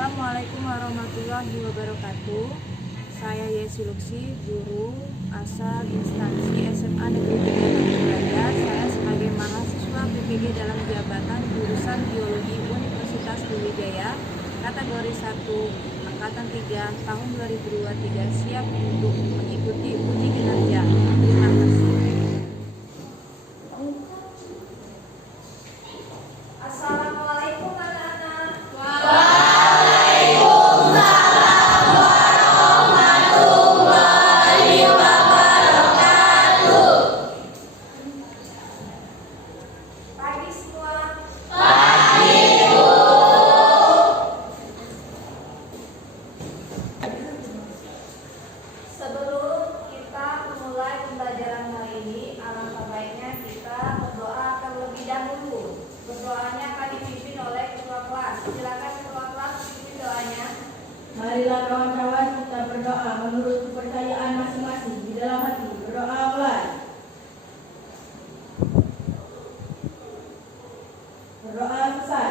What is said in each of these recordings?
Assalamualaikum warahmatullahi wabarakatuh. Saya Yesi Luksi, guru asal instansi SMA Negeri 3 Tanjung. Saya sebagai mahasiswa PPG dalam jabatan jurusan Biologi Universitas Sriwijaya, kategori 1, Angkatan 3, tahun 2023, siap untuk mengikuti uji kinerja. Terima kasih. Assalamualaikum anak-anak. Pagi semua. Sebelum kita memulai pembelajaran hari ini, alangkah baiknya kita berdoa terlebih dahulu. Berdoanya akan dipimpin oleh ketua kelas. Silakan ketua kelas pimpin doanya. Marilah kawan-kawan kita berdoa menurut kepercayaan masing-masing di dalam hati. Berdoa mulai. Berdoa selesai.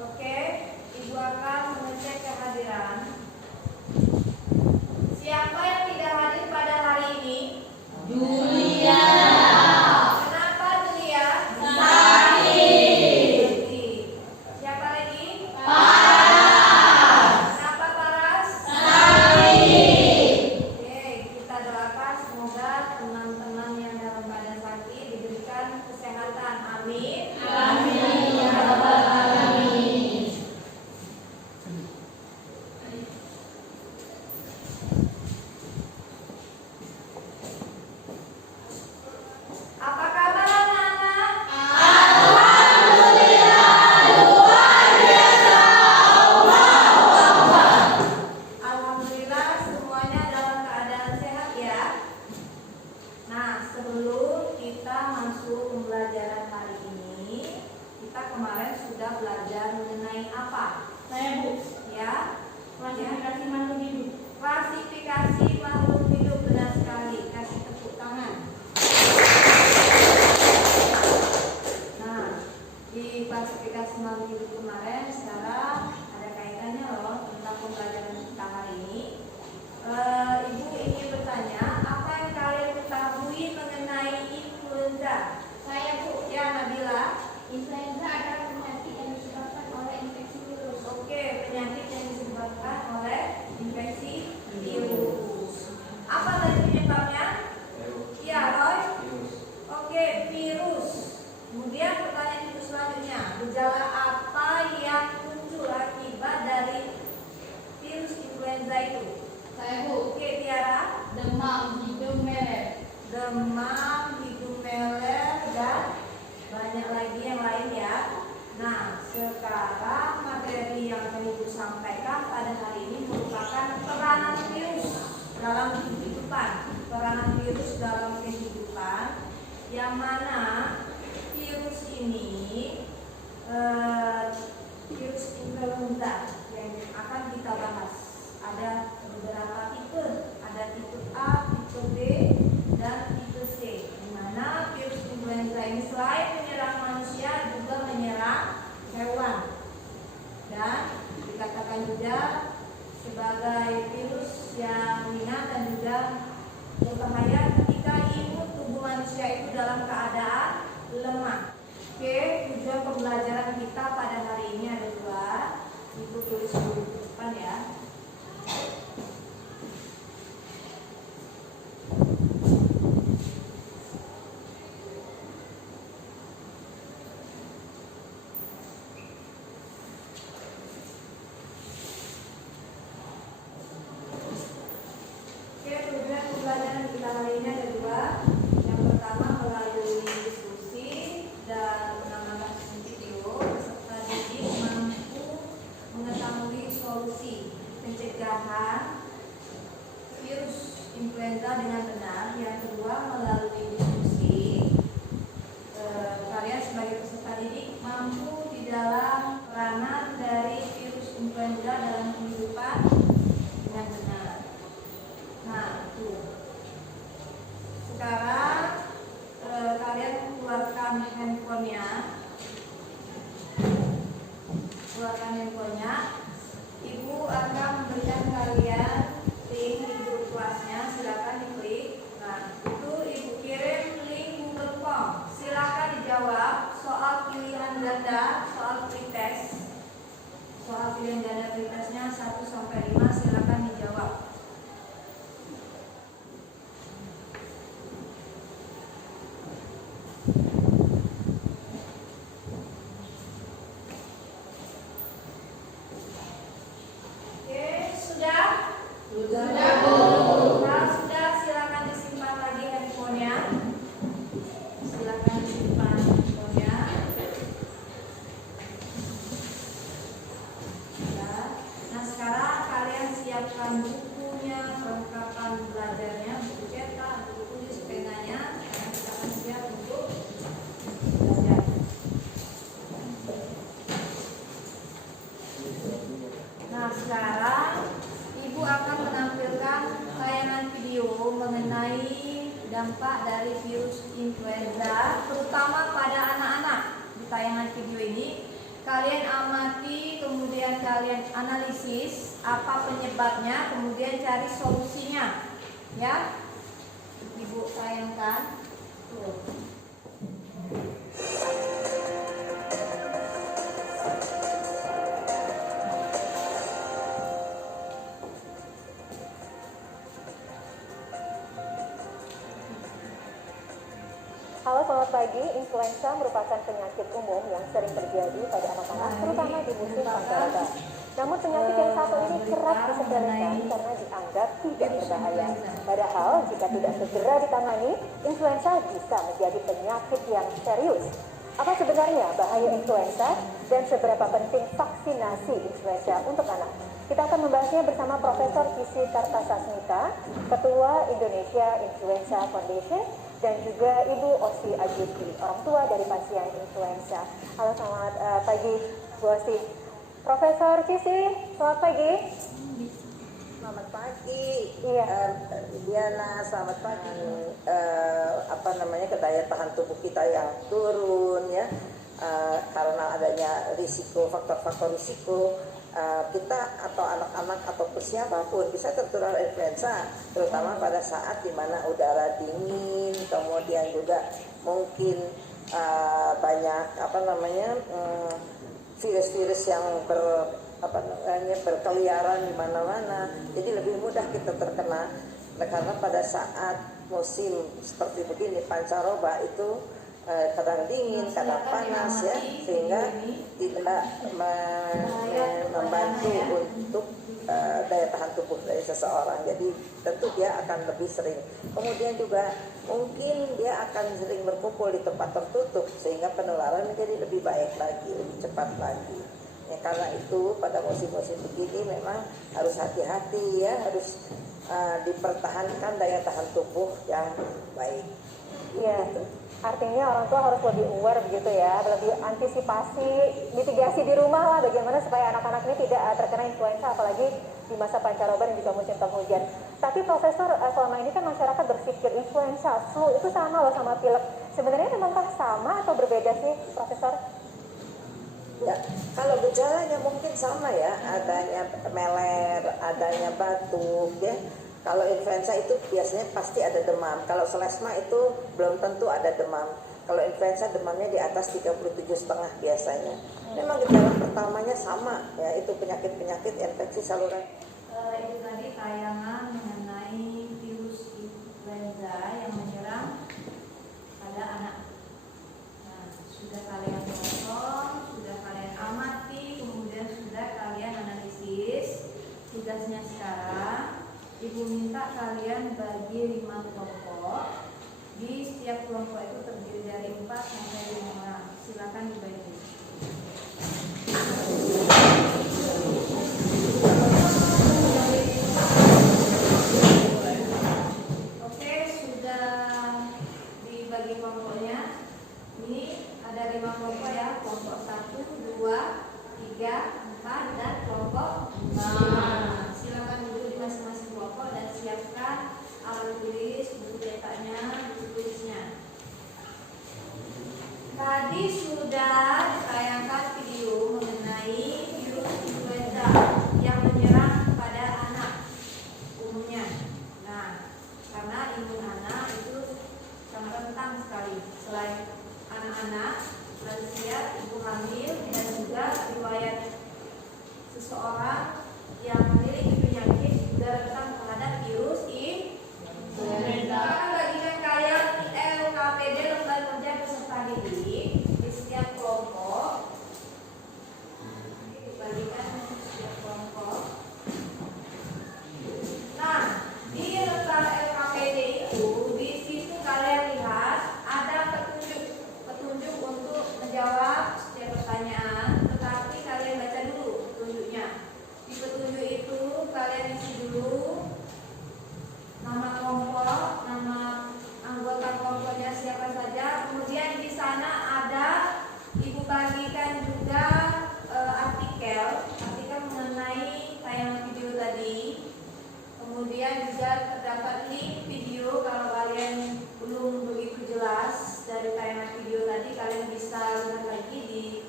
Oke, Ibu akan mengecek kehadiran. Siapa yang tidak hadir pada hari ini? Julia. Kenapa Julia? Sakit. Siapa lagi? Paras. Kenapa Paras? Sakit. Oke, kita doakan semoga teman-teman yang dalam keadaan sakit diberikan kesehatan. Amin. Amin ya rabbal alamin. Apa kabar anak-anak? Alhamdulillah semuanya dalam keadaan sehat ya. Nah, sebelum kita masuk pembelajaran hari ini, kita kemarin sudah belajar mengenai apa? Saya Bu, Ya, klasifikasi makhluk hidup. klasifikasi makhluk hidup, benar sekali. Kasih tepuk tangan. Nah, di klasifikasi makhluk hidup kemarin, sekarang ada kaitannya loh tentang pembelajaran kita hari ini. Ibu ingin bertanya, apa yang kalian ketahui mengenai influenza? Saya Bu, Ya, Nabila. influenza adalah penyakit yang disebabkan oleh infeksi virus. Oke, penyakit yang disebabkan oleh infeksi virus. Apa tadi penyebabnya? Ya, Roy. Oke, virus. Kemudian pertanyaan itu selanjutnya, gejala apa yang muncul akibat dari virus influenza itu? Saya Bu, Oke, Tiara. demam, hidung merah. Demam, hidung meler, dan banyak lagi yang lain ya. Nah, sekarang materi yang akan Ibu sampaikan pada hari ini merupakan peranan virus dalam kehidupan. Peranan virus dalam kehidupan, yang mana virus ini virus influenza yang akan kita bahas. Ada beberapa tipe, ada tipe A, tipe B, dan tipe C. Di mana virus influenza ini selain menyerang manusia juga menyerang hewan. Dan dikatakan juga sebagai virus yang ringan dan juga berbahaya ketika imun tubuh manusia itu dalam keadaan lemah. Oke, tujuan pembelajaran kita pada hari ini ada dua. Ibu tulis dulu di depan ya. Oke, tujuan pembelajaran kita hari ini ada dua. Yang pertama melalui diskusi dan menambahkan video, peserta didik mampu mengetahui solusi pencegahan virus influenza dengan benar. Yang kedua melalui diskusi, kalian sebagai peserta didik mampu di dalam peranan dari virus influenza dalam kehidupan dengan benar. Nah, tuh. Sekarang kalian bukunya, perlengkapan belajarnya, buku cetak, buku tulis, penanya, karena kita akan siap untuk belajar. Nah, sekarang Ibu akan menampilkan tayangan video mengenai dampak dari virus influenza, terutama pada anak-anak. Di tayangan video ini, kalian amati, kemudian kalian analisis apa penyebabnya, kemudian cari solusinya. Ya, Ibu tayangkan. Tuh. Halo, selamat pagi. Influenza merupakan penyakit umum yang sering terjadi pada anak-anak, terutama di musim pancaroba. Namun penyakit yang satu ini kerap disepelekan karena dianggap tidak berbahaya. Padahal jika tidak segera ditangani, influenza bisa menjadi penyakit yang serius. Apa sebenarnya bahaya influenza dan seberapa penting vaksinasi influenza untuk anak? Kita akan membahasnya bersama Profesor Cissy Kartasasmita, Ketua Indonesia Influenza Foundation, dan juga Ibu Osi Ajuti, orang tua dari pasien influenza. Halo, selamat pagi Bu Osi. Profesor Cissy, selamat pagi. Selamat pagi. Iya. Diana, selamat pagi. Daya tahan tubuh kita yang turun ya, karena adanya risiko, faktor-faktor risiko. Kita atau anak-anak ataupun siapapun bisa tertular influenza, terutama pada saat dimana udara dingin, kemudian juga mungkin banyak virus-virus yang berkeliaran di mana-mana. Jadi lebih mudah kita terkena, karena pada saat musim seperti begini pancaroba itu kadang dingin, kadang panas ya, sehingga tidak membantu untuk daya tahan tubuh dari seseorang. Jadi tentu dia akan lebih sering. Kemudian juga mungkin dia akan sering berkumpul di tempat tertutup, sehingga penularan menjadi lebih baik lagi, lebih cepat lagi. Ya, karena itu pada musim-musim begini memang harus hati-hati ya, harus dipertahankan daya tahan tubuh yang baik. Iya. Artinya orang tua harus lebih aware begitu ya, lebih antisipasi, mitigasi di rumah lah bagaimana supaya anak-anak ini tidak terkena influenza, apalagi di masa pancaroba dan juga musim penghujan. Tapi Profesor, selama ini kan masyarakat berpikir influenza, flu itu sama loh sama pilek. Sebenarnya memangkah sama atau berbeda sih, Profesor? Ya, kalau gejalanya mungkin sama ya, adanya meler, adanya batuk ya. Kalau influenza itu biasanya pasti ada demam. Kalau selesma itu belum tentu ada demam. Kalau influenza demamnya di atas 37,5 biasanya. Memang gejala pertamanya sama ya, itu penyakit-penyakit infeksi saluran. Itu tadi tayangan mengenai virus influenza yang menyerang pada anak. Nah, sudah kalian tonton, sudah kalian amati, kemudian sudah kalian analisis. Tugasnya sekarang, Ibu minta kalian bagi 5 kelompok. Di setiap kelompok itu terdiri dari 4 sampai 5 orang. Silakan dibagi. Oke, sudah dibagi kelompoknya. Ini ada 5 kelompok ya. Kelompok 1, 2, 3, 4 dan kelompok 5. Silakan duduk di masing-masing kelompok dan siapkan alat tulis, buku cetaknya, buku tulisnya. Tadi sudah ditayangkan video mengenai virus influenza yang menyerang pada anak umumnya. Nah, karena imun anak itu sangat rentan sekali. Selain anak-anak, lansia, ibu hamil, dan juga riwayat seseorang yang memiliki penyakit juga rentan terhadap virus influenza. Bagikan kalian LKPD, lembaga kerja peserta didik, di setiap kelompok. Bagikan setiap kelompok. Nah, di lembaga LKPD itu, di situ kalian lihat ada petunjuk untuk menjawab setiap pertanyaan, tetapi kalian baca dulu petunjuknya. belajar terdapat link video. Kalau kalian belum begitu jelas dari tayangan video tadi, kalian bisa lihat lagi di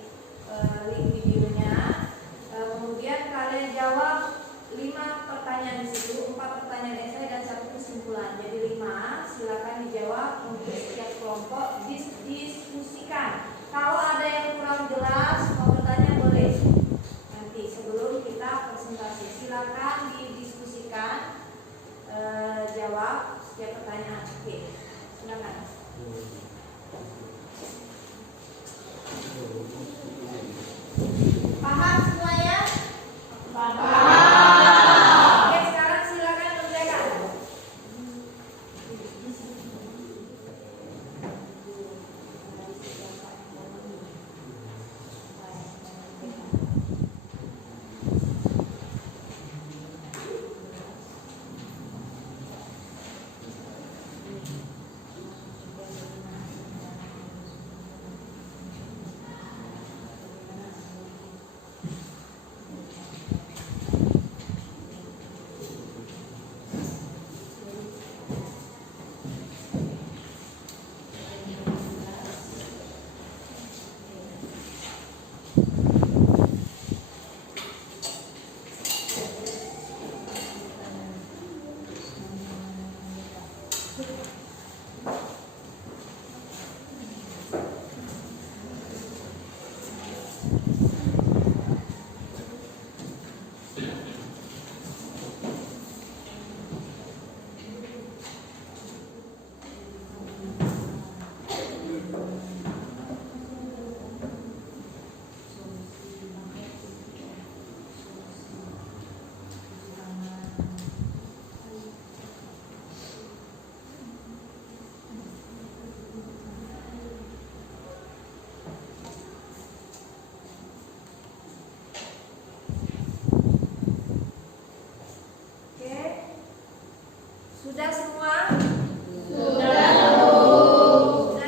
link videonya. Kemudian kalian jawab 5 pertanyaan di situ, 4 pertanyaan esai dan 1 kesimpulan. Jadi 5, silakan dijawab untuk setiap kelompok, diskusikan. Kalau ada yang kurang jelas mau bertanya boleh. Nanti sebelum kita presentasi silakan didiskusikan, jawab setiap pertanyaan. Oke, silakan. Paham semuanya? Oke, sekarang silakan kerjakan. Oke, sudah semua? Sudah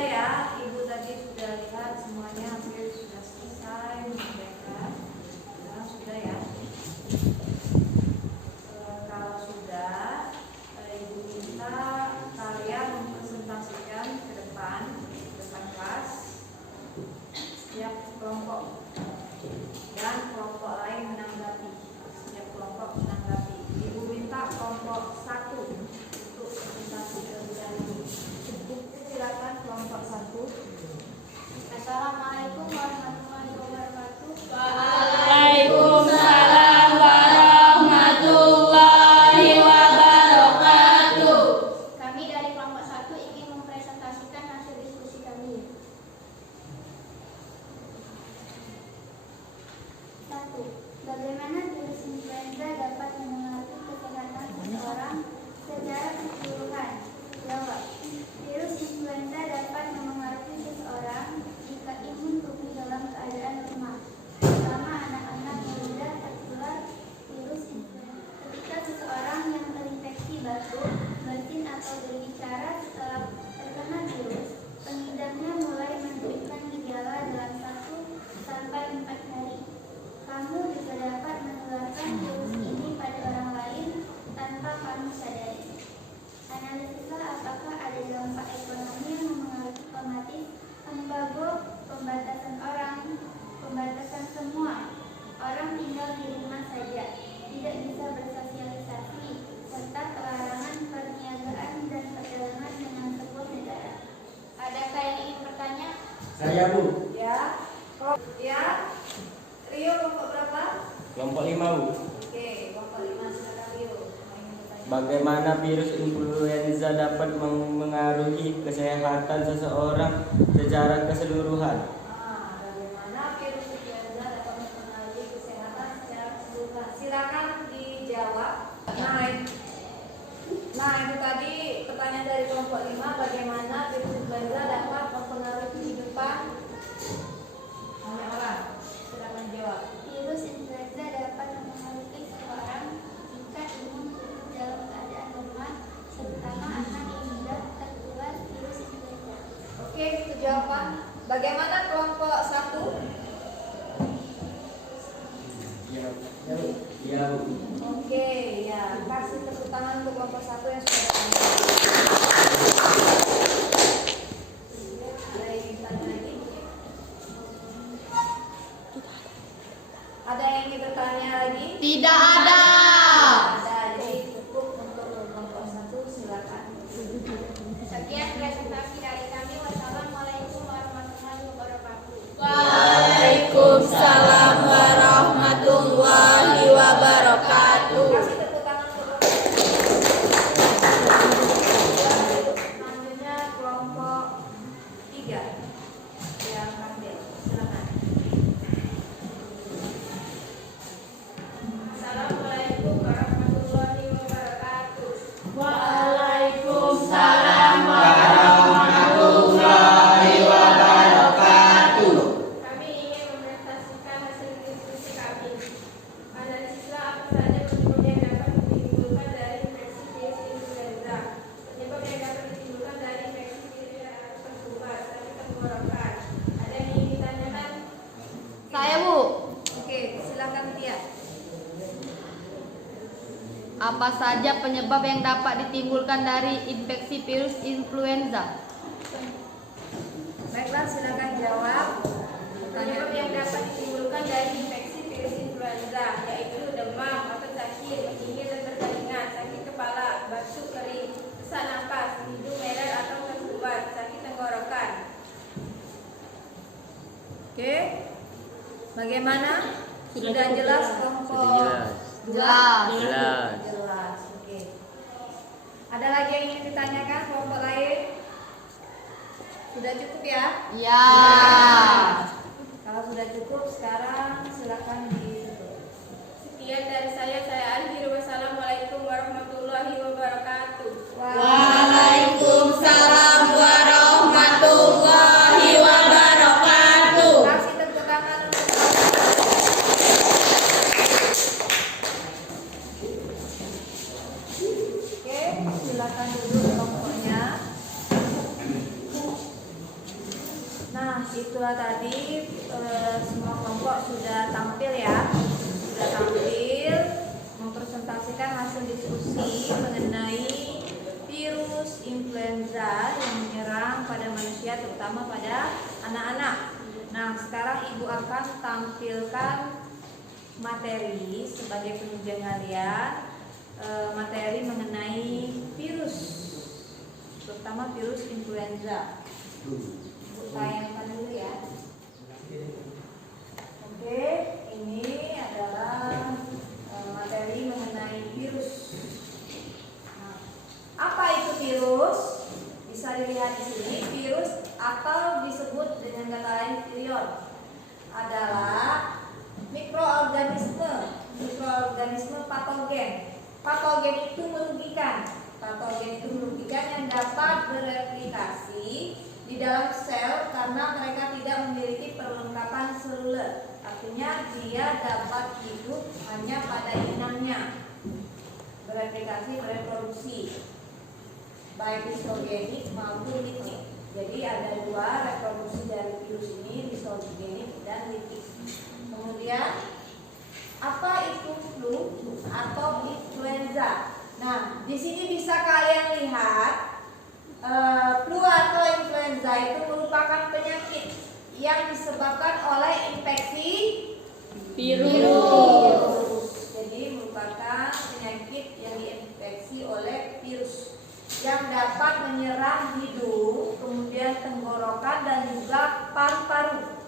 ya, Ibu tadi sudah lihat semuanya hampir sudah selesai mengerjakan. Sudah ya. Kalau sudah, Ibu minta kalian mempresentasikan ke depan kelas setiap kelompok dan kelompok lain menanggapi. Setiap kelompok menanggapi. Ibu minta kelompok 1 untuk presentasi terlebih dahulu. Silakan kelompok 1. Assalamualaikum warahmatullahi wabarakatuh. Waalaikumsalam warahmatullahi wabarakatuh. Kami dari kelompok 1 ingin mempresentasikan hasil diskusi kami. 1. Bagaimana virus influenza dapat memengaruhi kesehatan seseorang secara keseluruhan? Jawab. Virus influenza dapat memengaruhi seseorang jika imun tubuh dalam keadaan lemah, terutama anak-anak muda tertular virus influenza. Ketika seseorang yang terinfeksi batuk, bersin atau berbicara setelah terkena virus, pengidapnya mulai menunjukkan gejala dalam 1 sampai 4 hari. Kamu juga dapat menularkan virus ini pada orang lain tanpa kamu sadari. Analisislah apakah ada dampak ekonomi yang memengaruhi otomatis, embargo, pembatasan orang, pembatasan semua. Orang tinggal di rumah saja, tidak bisa bersosialisasi, serta pelarangan perniagaan dan perjalanan dengan sebuah negara. Adakah yang ingin bertanya? Saya Bu, Ya. Ya. Rio kelompok berapa? kelompok 5 Bu. Oke, kelompok 5 silakan Rio. Bagaimana virus influenza dapat mengaruhi kesehatan seseorang secara keseluruhan? Bagaimana virus influenza dapat mempengaruhi kesehatan secara keseluruhan? Silakan dijawab. Nah, itu tadi pertanyaan dari kelompok 5, bagaimana virus influenza dapat mempengaruhi kehidupan banyak orang? Silakan jawab. Virus influenza dapat mempengaruhi seseorang jika imun tubuh dalam keadaan lemah, terutama anak yang mudah tertular virus influenza. Oke, itu jawaban. Bagaimana kelompok 1? Ya Bu. Oke, ya, kasih tepuk tangan untuk kelompok 1 yang sudah ada yang ingin tanya lagi? Ada yang ingin bertanya lagi? Tidak ada. Ada, jadi cukup untuk kelompok 1, silakan. Sekian presentasi dari kami. Wassalamualaikum warahmatullahi wabarakatuh. Waalaikumsalam warahmatullahi wabarakatuh. Kasih tepuk tangan untuk selanjutnya kelompok 3 yang ambil, silakan. Assalamualaikum warahmatullahi wabarakatuh. Waalaikumsalam warahmatullahi wabarakatuh. Kami ingin mempresentasikan hasil diskusi kami. Analisislah apa saja penyebab yang dapat ditimbulkan dari infeksi virus influenza. Penyebab yang dapat ditimbulkan dari infeksi virus tersebut, sakit tenggorokan. Ada yang ingin ditanyakan? Saya, Bu. Oke, silakan Tia. Apa saja penyebab yang dapat ditimbulkan dari infeksi virus influenza? Baiklah, silakan jawab. Penyebab yang dapat ditimbulkan dari infeksi virus influenza yaitu demam atau sakit, dingin dan berkeringat, sakit kepala, batuk kering, sesak napas, hidung merah atau tersumbat, sakit tenggorokan. Oke. Bagaimana? Sudah jelas kelompok? Jelas. Jelas. Oke. Ada lagi yang ingin ditanyakan kelompok lain? Sudah cukup ya? Ya. Kalau sudah cukup, sekarang silakan ditutup. Sekian dari saya akhiri. Wassalamualaikum warahmatullahi wabarakatuh. Waalaikumsalam warahmatullahi wabarakatuh. Kasih tepuk tangan untuk Oke, silakan duduk kelompoknya. Nah, itulah tadi semua kelompok sudah tampil ya. Sudah tampil mempresentasikan hasil diskusi mengenai virus influenza yang menyerang pada manusia, terutama pada anak-anak. Nah, sekarang Ibu akan tampilkan materi sebagai penunjang kalian, materi mengenai virus, terutama virus influenza. Tayangkan dulu ya. Oke, ini adalah materi mengenai virus. Nah, apa itu virus? Bisa dilihat di sini. Virus atau disebut dengan kata lain virion adalah mikroorganisme patogen. Patogen itu merugikan. Patogen itu merugikan yang dapat bereplikasi di dalam sel karena mereka tidak memiliki perlengkapan seluler. Artinya dia dapat hidup hanya pada inangnya, bereplikasi, bereproduksi, baik lisogenik maupun litik. Jadi ada dua reproduksi dari virus ini, lisogenik dan litik. Kemudian apa itu flu atau influenza? Nah, di sini bisa kalian lihat flu atau influenza itu merupakan penyakit yang disebabkan oleh infeksi virus. Jadi merupakan penyakit yang diinfeksi oleh virus yang dapat menyerang hidung, kemudian tenggorokan dan juga paru-paru.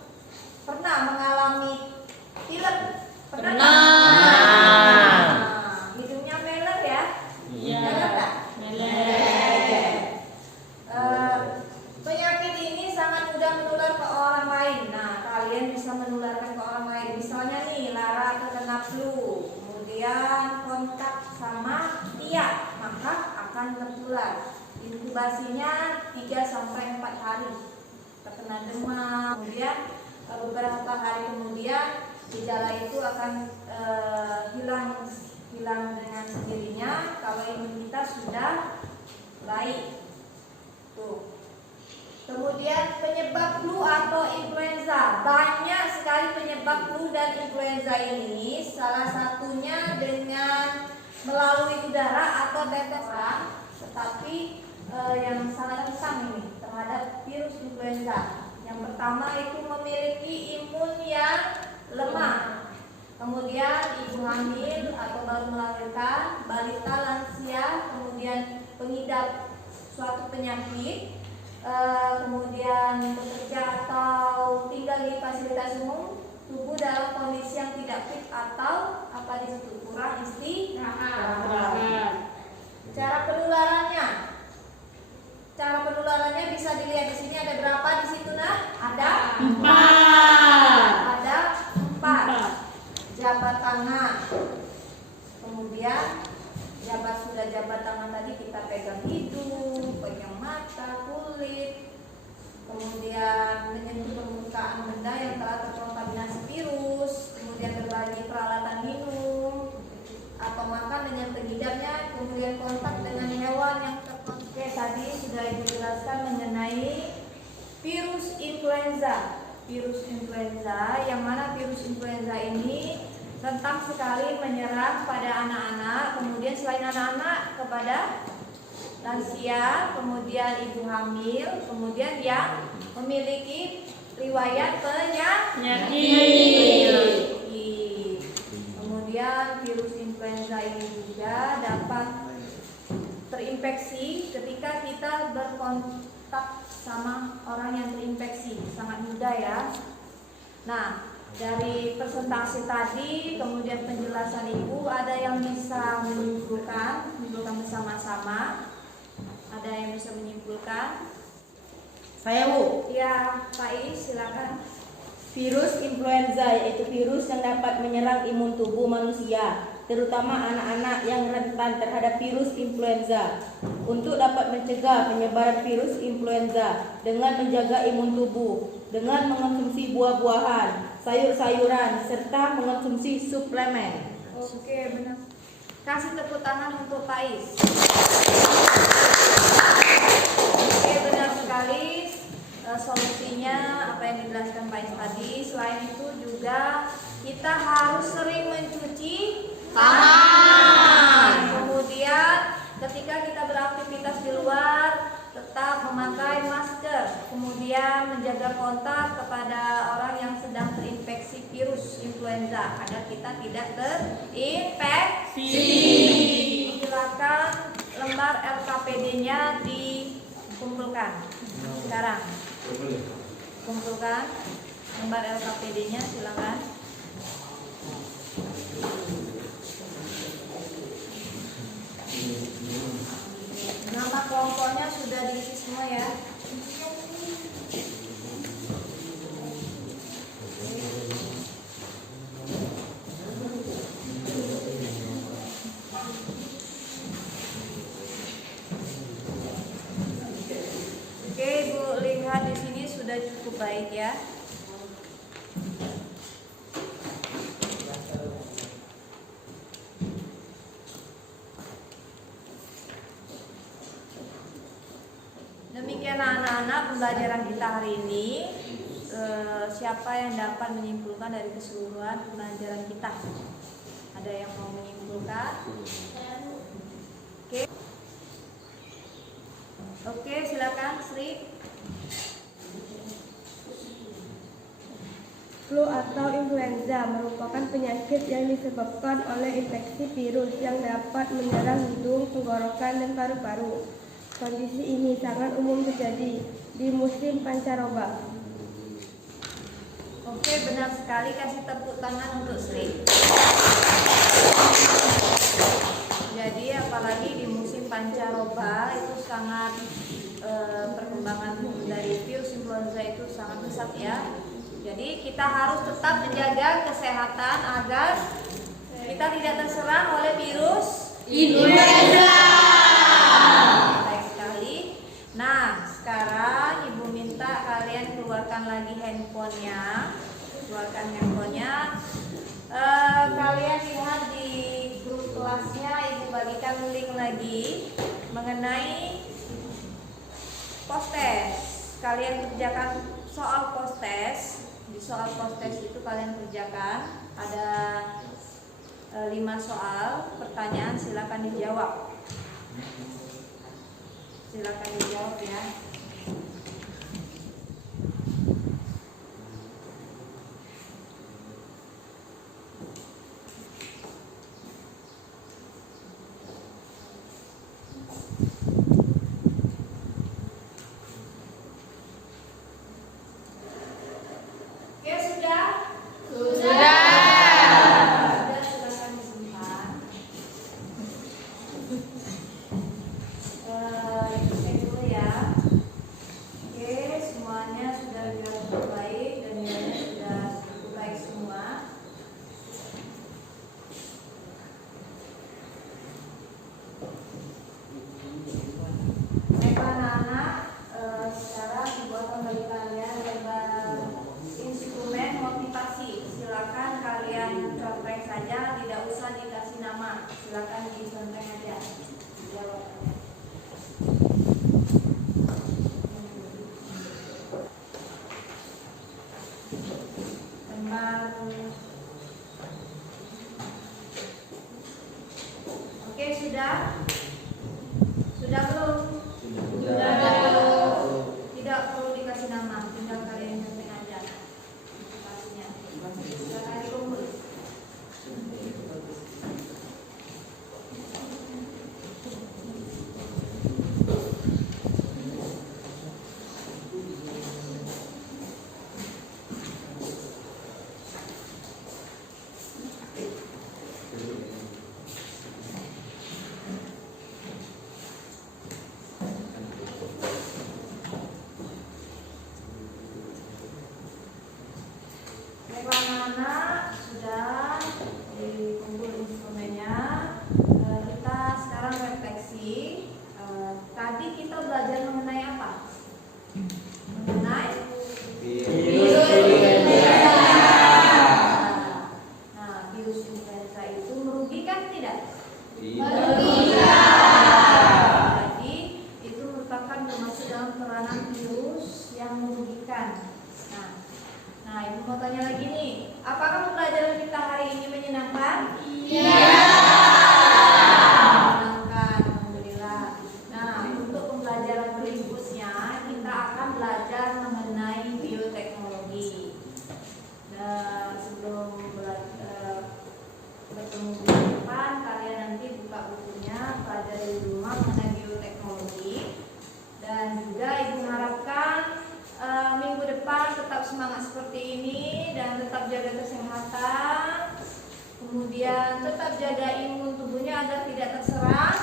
Pernah mengalami pilek? Pernah? Nah, hidungnya meler ya? Iya. Meler tak? Meler. Penyakit ini sangat mudah menular ke orang lain. Nah, kalian bisa menularkan ke orang lain. Misalnya nih, Lara terkena flu, kemudian kontak sama Tia, maka akan tertular. Inkubasinya 3-4 hari. Terkena demam, kemudian beberapa hari kemudian gejala itu akan hilang dengan sendirinya kalau imun kita sudah baik. Tuh. Kemudian penyebab flu atau influenza, banyak sekali penyebab flu dan influenza ini. Salah satunya dengan melalui udara atau tetesan, tetapi yang sangat rentan ini terhadap virus influenza. Yang pertama itu memiliki imun yang lemah. Kemudian ibu hamil atau baru melahirkan, balita, lansia, kemudian pengidap suatu penyakit, kemudian bekerja atau tinggal di fasilitas umum, tubuh dalam kondisi yang tidak fit atau apa disebut kurang istirahat. Cara penularannya bisa dilihat di sini ada berapa di situ nak? Ada 4. Ada 4. Jabat tangan. Kemudian jabat tangan tadi kita pegang hidung, pegang mata, kulit. Kemudian menyentuh permukaan benda yang telah terkontaminasi virus, kemudian berbagi peralatan minum atau makan dengan pengidapnya, kemudian kontak dengan hewan yang terkontaminasi. Oke, tadi sudah Ibu jelaskan mengenai virus influenza. Virus influenza, yang mana virus influenza ini rentan sekali menyerang pada anak-anak, kemudian selain anak-anak kepada lansia, kemudian ibu hamil, kemudian yang memiliki riwayat penyakit. Kemudian virus influenza ini juga dapat terinfeksi ketika kita berkontak sama orang yang terinfeksi, sangat mudah ya. Nah, dari presentasi tadi, kemudian penjelasan Ibu, ada yang bisa menyimpulkan bersama-sama? Ada yang bisa menyimpulkan? Saya Bu. Ya, Pak Is, silakan. Virus influenza yaitu virus yang dapat menyerang imun tubuh manusia, terutama anak-anak yang rentan terhadap virus influenza. Untuk dapat mencegah penyebaran virus influenza dengan menjaga imun tubuh, dengan mengonsumsi buah-buahan, sayur-sayuran, serta mengonsumsi suplemen. Oke, benar. Kasih tepuk tangan untuk Pak Is. Oke, benar sekali. Solusinya apa yang dijelaskan Pak Is tadi. Selain itu juga kita harus sering mencuci tangan. Kemudian ketika kita beraktivitas di luar tetap memakai masker. Kemudian menjaga kontak kepada orang yang sedang terinfeksi virus influenza agar kita tidak terinfeksi. Silakan lembar LKPD-nya dikumpulkan sekarang. Kumpulkan lembar LKPD-nya, silakan. Nama kelompoknya sudah diisi semua ya. Oke, Ibu lihat di sini sudah cukup baik ya. Demikian anak-anak pembelajaran kita hari ini. Siapa yang dapat menyimpulkan dari keseluruhan pembelajaran kita? Ada yang mau menyimpulkan? Oke, silakan Sri. Flu atau influenza merupakan penyakit yang disebabkan oleh infeksi virus yang dapat menyerang hidung, tenggorokan, dan paru-paru. Kondisi ini sangat umum terjadi di musim pancaroba. Oke, benar sekali. Kasih tepuk tangan untuk Sri. Jadi apalagi di musim pancaroba itu sangat perkembangan dari virus influenza itu sangat pesat ya. Jadi kita harus tetap menjaga kesehatan agar kita tidak terserang oleh virus influenza. Baik sekali. Nah, sekarang Ibu minta kalian keluarkan lagi handphonenya. Keluarkan handphonenya. Kalian lihat di grup kelasnya, Ibu bagikan link lagi mengenai post-test. Kalian kerjakan soal post-test. Di soal post-test itu kalian kerjakan ada 5 soal pertanyaan, silakan dijawab. Silakan dijawab ya. Oke, sudah? Sudah, silakan disimpan. Cek dulu ya. Oke, semuanya sudah cukup baik dan nilainya sudah cukup baik semua. Baik anak-anak, sekarang dibuatkan bagi kalian lembar instrumen motivasi. Silakan kalian contek saja, tidak usah dikasih nama. Silakan dicontek aja. Jawab. Lembar. Oke, sudah? Sudah belum? Tidak perlu dikasih nama, tinggal kalian contek aja. Motivasinya. Silakan dikumpul. Baiklah anak-anak, sudah dikumpul instrumennya. Kita sekarang refleksi. Tadi kita belajar mengenai apa? Mengenai virus influenza. Nah, virus influenza itu merugikan tidak? Jadi itu merupakan termasuk dalam peranan virus yang merugikan. Nah, ibu mau tanya lagi nih, apakah pembelajaran kita hari ini menyenangkan? Iya. Menyenangkan, alhamdulillah. Nah, untuk pembelajaran berikutnya kita akan belajar mengenai bioteknologi. Dan sebelum bertemu di depan, kalian nanti buka bukunya, pelajari di rumah mengenai bioteknologi. Dan juga ibu harapkan minggu depan tetap semangat seperti ini dan tetap jaga kesehatan, kemudian tetap jaga imun tubuhnya agar tidak terserang